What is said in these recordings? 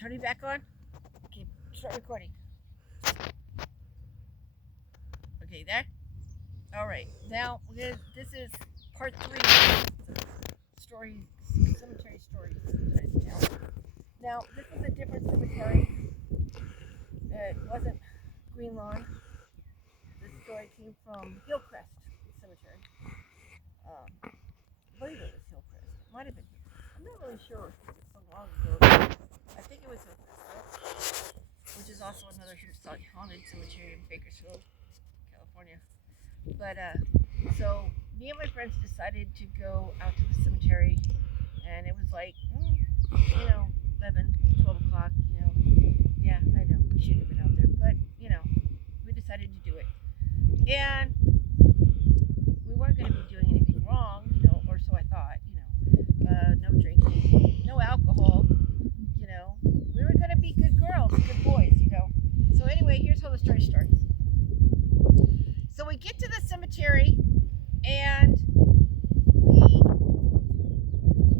Turn it back on. Okay, start recording. Okay, there. All right. Now this is part 3 of the story, cemetery stories. Now this is a different cemetery. It wasn't Green Lawn. This story came from Hillcrest Cemetery. I believe it was Hillcrest. It might have been. I'm not really sure. It's so long ago. I think it was Hillcrest, which is also another haunted cemetery in Bakersfield, California. But so me and my friends decided to go out to the cemetery, and it was like, 11, 12 o'clock. Yeah, I know we shouldn't have been out there, but we decided to do it, and we weren't going to be doing anything wrong, or so I thought. No drinking, no alcohol. We were going to be good girls, good boys. So anyway, here's how the story starts. So we get to the cemetery and we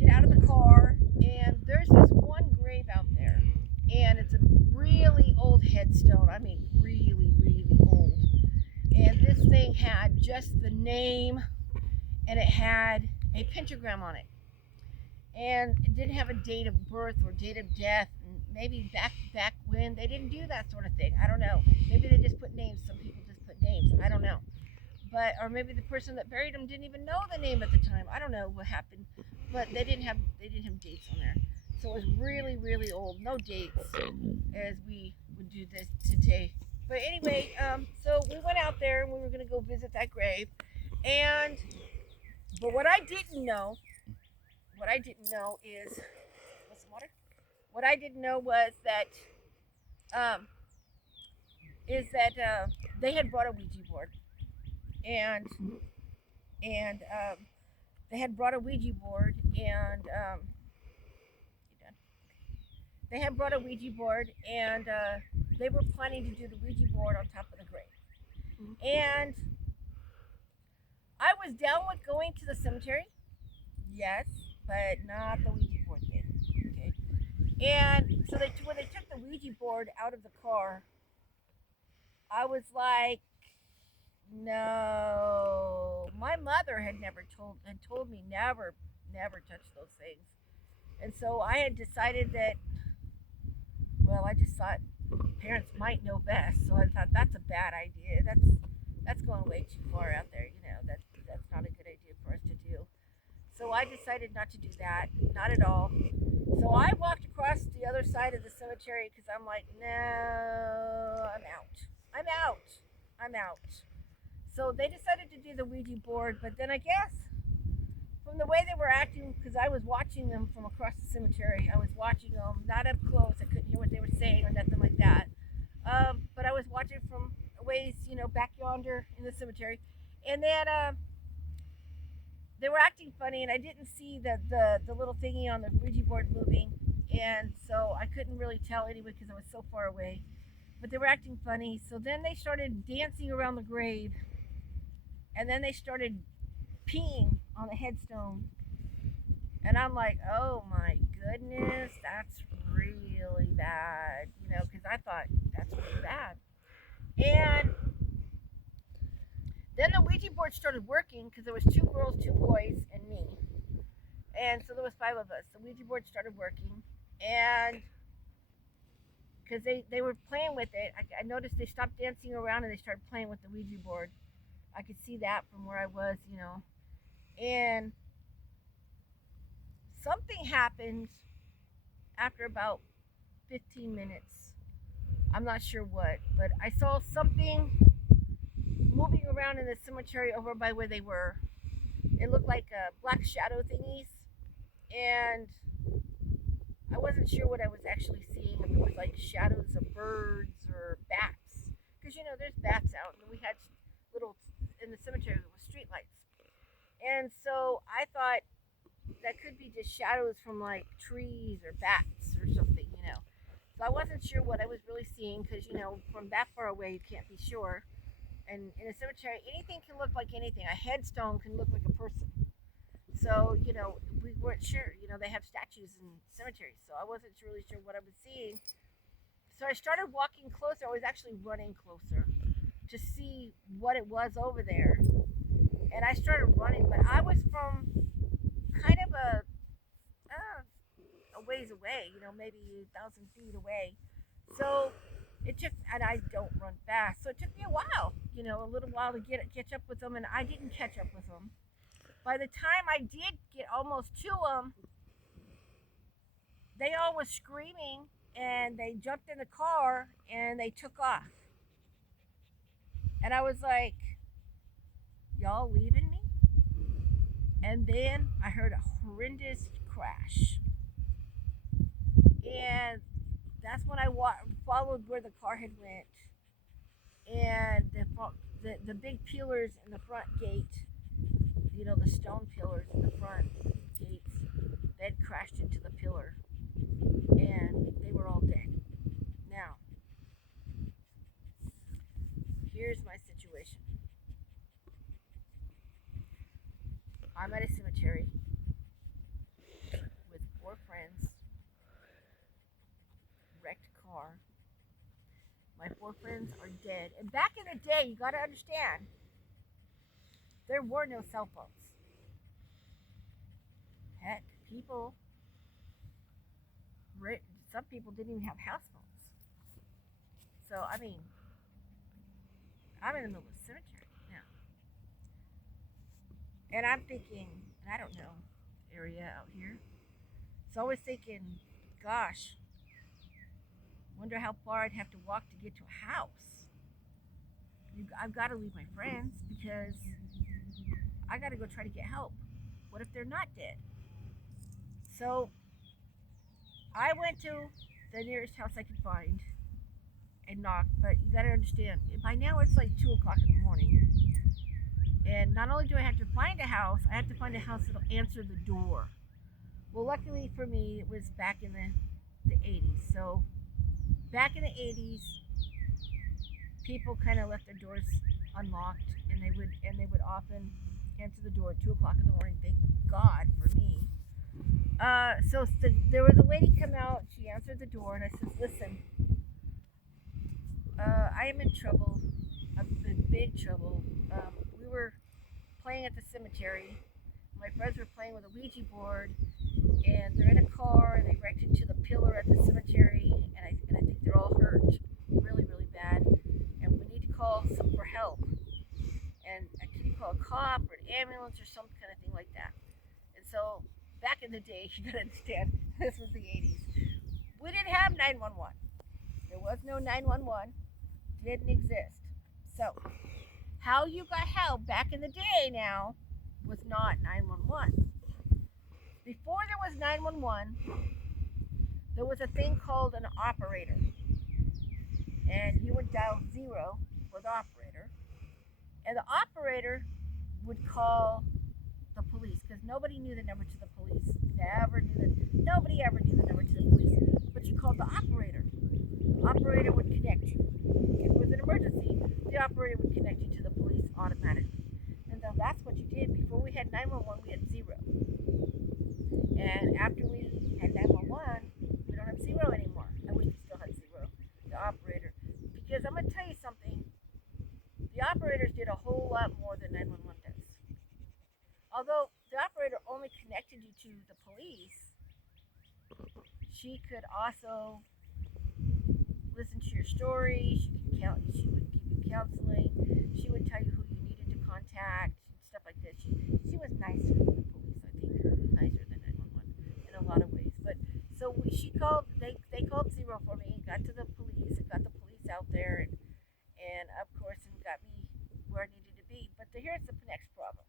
get out of the car, and there's this one grave out there, and it's a really old headstone. I mean, really, really old. And this thing had just the name, and it had a pentagram on it. And it didn't have a date of birth or date of death. Maybe back when they didn't do that sort of thing. I don't know. Maybe they just put names. Some people just put names. I don't know. Or maybe the person that buried him didn't even know the name at the time. I don't know what happened, but they didn't have dates on there. So it was really, really old. No dates, as we would do this today. But anyway, so we went out there and we were going to go visit that grave. But what I didn't know is, what's the water? What I didn't know was that, they had brought a Ouija board, and they had brought a Ouija board, and they had brought a Ouija board, and they were planning to do the Ouija board on top of the grave. And I was down with going to the cemetery, yes, but not the Ouija board thing. Okay. And so when they took the Ouija board out of the car, I was like, no. My mother had told me never touch those things. And so I had decided that, well, I just thought parents might know best. So I thought that's a bad idea. That's going way too far out there. That's not a good idea for us to do. So I decided not to do that, not at all. So I walked across the other side of the cemetery because I'm like, no, I'm out. So they decided to do the Ouija board, but then I guess from the way they were acting, because I was watching them from across the cemetery, I was watching them, not up close, I couldn't hear what they were saying or nothing like that. But I was watching from a ways, back yonder in the cemetery. And then they were acting funny, and I didn't see the little thingy on the Ouija board moving, and so I couldn't really tell anyway because I was so far away. But they were acting funny, so then they started dancing around the grave, and then they started peeing on the headstone, and I'm like, oh my goodness, that's really bad, because I thought that's really bad. And then the Ouija board started working because there was 2 girls, 2 boys, and me. And so there was 5 of us. The Ouija board started working, and because they were playing with it, I noticed they stopped dancing around and they started playing with the Ouija board. I could see that from where I was, And something happened after about 15 minutes. I'm not sure what, but I saw something moving around in the cemetery over by where they were. It looked like black shadow thingies, and I wasn't sure what I was actually seeing, if it was like shadows of birds or bats, because there's bats out, and we had little in the cemetery with street lights, and so I thought that could be just shadows from like trees or bats or something. So I wasn't sure what I was really seeing, because from that far away you can't be sure. And in a cemetery, anything can look like anything. A headstone can look like a person. So, we weren't sure. They have statues in cemeteries, so I wasn't really sure what I was seeing. So I started walking closer. I was actually running closer to see what it was over there. And I started running, but I was from kind of a ways away, maybe 1,000 feet away. So it took, and I don't run fast, so it took me a while, a little while to catch up with them, and I didn't catch up with them. By the time I did get almost to them, they all was screaming, and they jumped in the car and they took off. And I was like, "Y'all leaving me?" And then I heard a horrendous crash, and that's when I followed where the car had went, and the big pillars in the front gate, the stone pillars in the front gates, they'd crashed into the pillar, and they were all dead. Now, here's my situation. I'm at a cemetery with four friends, wrecked car. My four friends are dead. And back in the day, you gotta understand, there were no cell phones. Heck, some people didn't even have house phones. So, I mean, I'm in the middle of a cemetery now. And I'm thinking, I don't know, area out here. So I was thinking, gosh, wonder how far I'd have to walk to get to a house. I've got to leave my friends because I got to go try to get help. What if they're not dead? So I went to the nearest house I could find and knocked, but you got to understand, by now it's like 2 o'clock in the morning. And not only do I have to find a house, I have to find a house that'll answer the door. Well, luckily for me, it was back in the 80s. So back in the 80s, people kind of left their doors unlocked, and they would often answer the door at 2 o'clock in the morning. Thank God for me. There was a lady come out. She answered the door, and I said, "Listen, I am in trouble. I'm in big trouble. We were playing at the cemetery. My friends were playing with a Ouija board, and they're in a car, and they wrecked into the pillar at the cemetery, and I think they're all hurt, really, really bad. And we need to call for help. And can you call a cop or an ambulance or some kind of thing like that?" And so back in the day, you gotta understand, this was the 80s. We didn't have 911. There was no 911. Didn't exist. So how you got help back in the day now was not 911. Before there was 911, there was a thing called an operator. And you would dial 0 for the operator. And the operator would call the police because nobody knew the number to the police. Nobody ever knew the number to the police. But you called the operator. The operator would connect you. If it was an emergency, the operator would connect you to the police automatically. And so that's what you did. Before we had 911, we had 0. And after we had 911, we don't have 0 anymore. I wish we still had 0. The operator. Because I'm going to tell you something. The operators did a whole lot more than 911 does. Although the operator only connected you to the police, she could also listen to your story. She would give you counseling. She would tell you who you needed to contact and stuff like this. She was nicer than the police, I think, nicer than 911 in a lot of ways. But so she called. They called 0 for me. Got to the police and got the police out there and of course and got me where I needed to be. But here's the next problem.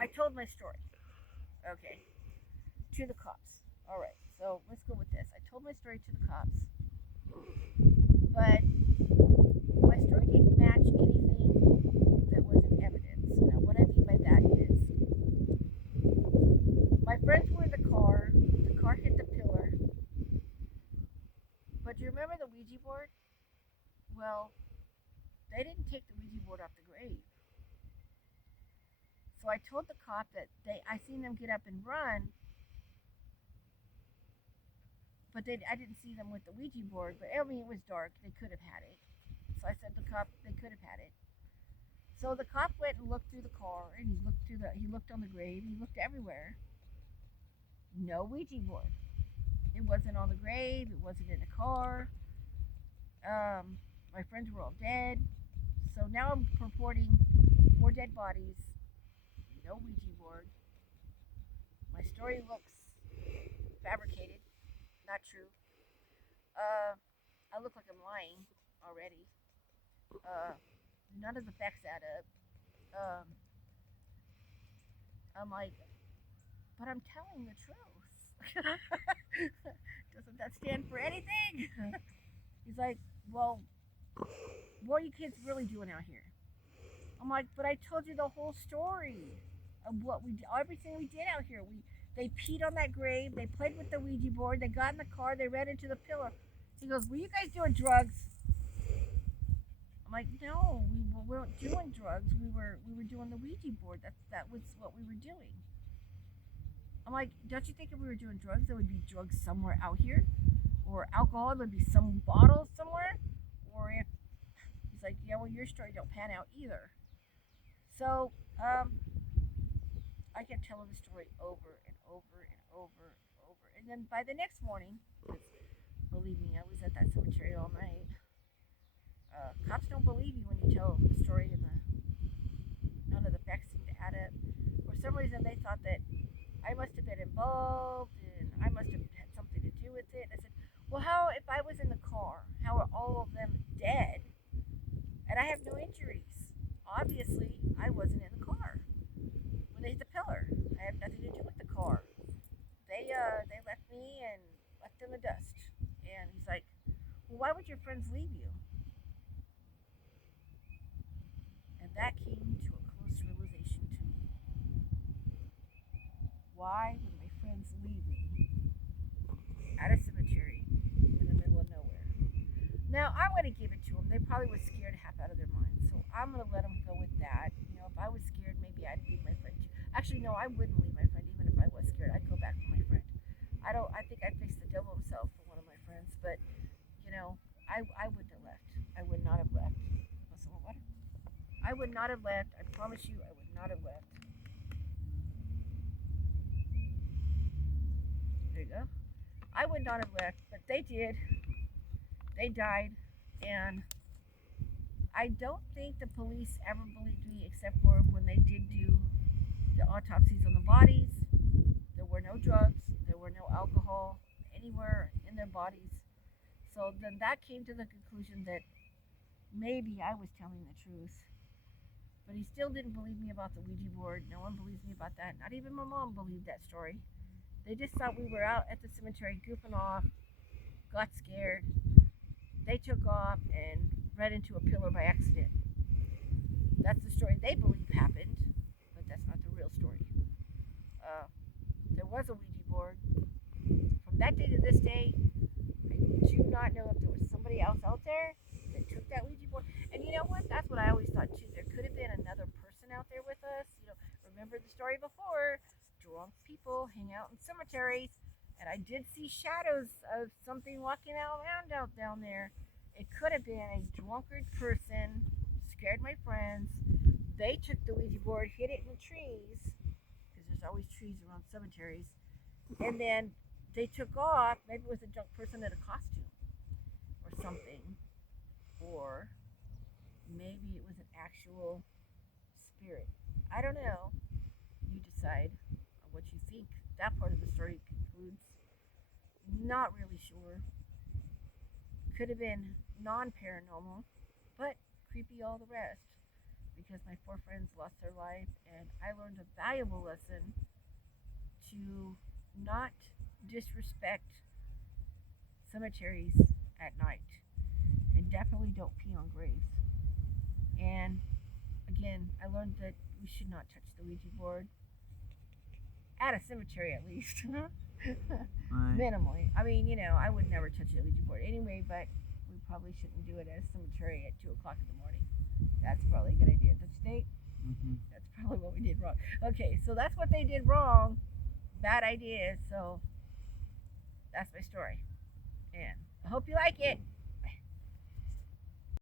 I told my story. Okay. To the cops. All right. So let's go with this. I told my story to the cops, but my story didn't match anything that was in evidence. Now, what I mean by that is, my friends were in the car. The car hit the pillar. But do you remember the Ouija board? Well, they didn't take the Ouija board off the grave. So I told the cop that I seen them get up and run, but I didn't see them with the Ouija board. But I mean, it was dark. They could have had it. So I said to the cop they could have had it. So the cop went and looked through the car, and he looked on the grave, he looked everywhere. No Ouija board. It wasn't on the grave. It wasn't in the car. My friends were all dead. So now I'm reporting 4 dead bodies. No Ouija board. My story looks fabricated, not true. I look like I'm lying already. None of the facts add up. I'm like, but I'm telling the truth. Doesn't that stand for anything? He's like, well, what are you kids really doing out here? I'm like, but I told you the whole story of everything we did out here. They peed on that grave. They played with the Ouija board. They got in the car. They ran into the pillar. He goes, were you guys doing drugs? I'm like, no, we weren't doing drugs. We were doing the Ouija board. That was what we were doing. I'm like, don't you think if we were doing drugs, there would be drugs somewhere out here, or alcohol? There'd be some bottle somewhere, or if he's like, yeah, well, your story don't pan out either. So I kept telling the story over and over and over and over, and then by the next morning, believe me, I was at that cemetery all night. Cops don't believe you when you tell the story, and none of the facts seem to add up. For some reason, they thought that I must have been involved and I must have had something to do with it. And I said, well, how if I was in the car? How are all of them dead? And I have no injuries. Obviously, I wasn't in the car when they hit the pillar. I have nothing to do with the car. They left me and left in the dust. And he's like, well, why would your friends leave you? And that came to a close realization to me. Why would my friends leave me at a cemetery in the middle of nowhere? Now, I'm going to give it to them. They probably were scared half out of their minds. So I'm going to let them go with that. You know, if I was scared, maybe I'd leave my friend too. Actually, no, I wouldn't leave my friend. Even if I was scared, I'd go back for my friend. I think I'd face the devil himself for one of my friends. But, you know, I wouldn't have left. I would not have left. Listen, what? I would not have left. I promise you, I would not have left. There you go. I would not have left, but they did. They died, and I don't think the police ever believed me, except for when they did do the autopsies on the bodies. There were no drugs. There were no alcohol anywhere in their bodies. So then that came to the conclusion that maybe I was telling the truth. But he still didn't believe me about the Ouija board. No one believes me about that. Not even my mom believed that story. They just thought we were out at the cemetery goofing off, got scared. They took off and ran into a pillar by accident. That's the story they believe happened, but that's not the real story. There was a Ouija board. From that day to this day, I do not know if there was somebody else out there that took that Ouija board. And you know what? That's what I always thought too. There could have been another person out there with us. You know, remember the story before? Drunk people hang out in cemeteries, and I did see shadows of something walking around out down there. It could have been a drunkard person, scared my friends. They took the Ouija board, hid it in the trees, because there's always trees around cemeteries, and then they took off. Maybe it was a drunk person in a costume or something, or maybe it was an actual spirit. I don't know. You decide what you think. That part of the story concludes. Not really sure. Could have been non-paranormal, but creepy all the rest. Because my 4 friends lost their life, and I learned a valuable lesson to not disrespect cemeteries at night, and definitely don't pee on graves. And again, I learned that we should not touch the Ouija board at a cemetery, at least. Right. Minimally. I mean, you know, I would never touch a Ouija board anyway, but we probably shouldn't do it at a cemetery at 2 o'clock in the morning. That's probably a good idea. Don't you think? That's probably what we did wrong. Okay, so that's what they did wrong. Bad ideas. So that's my story. And I hope you like it.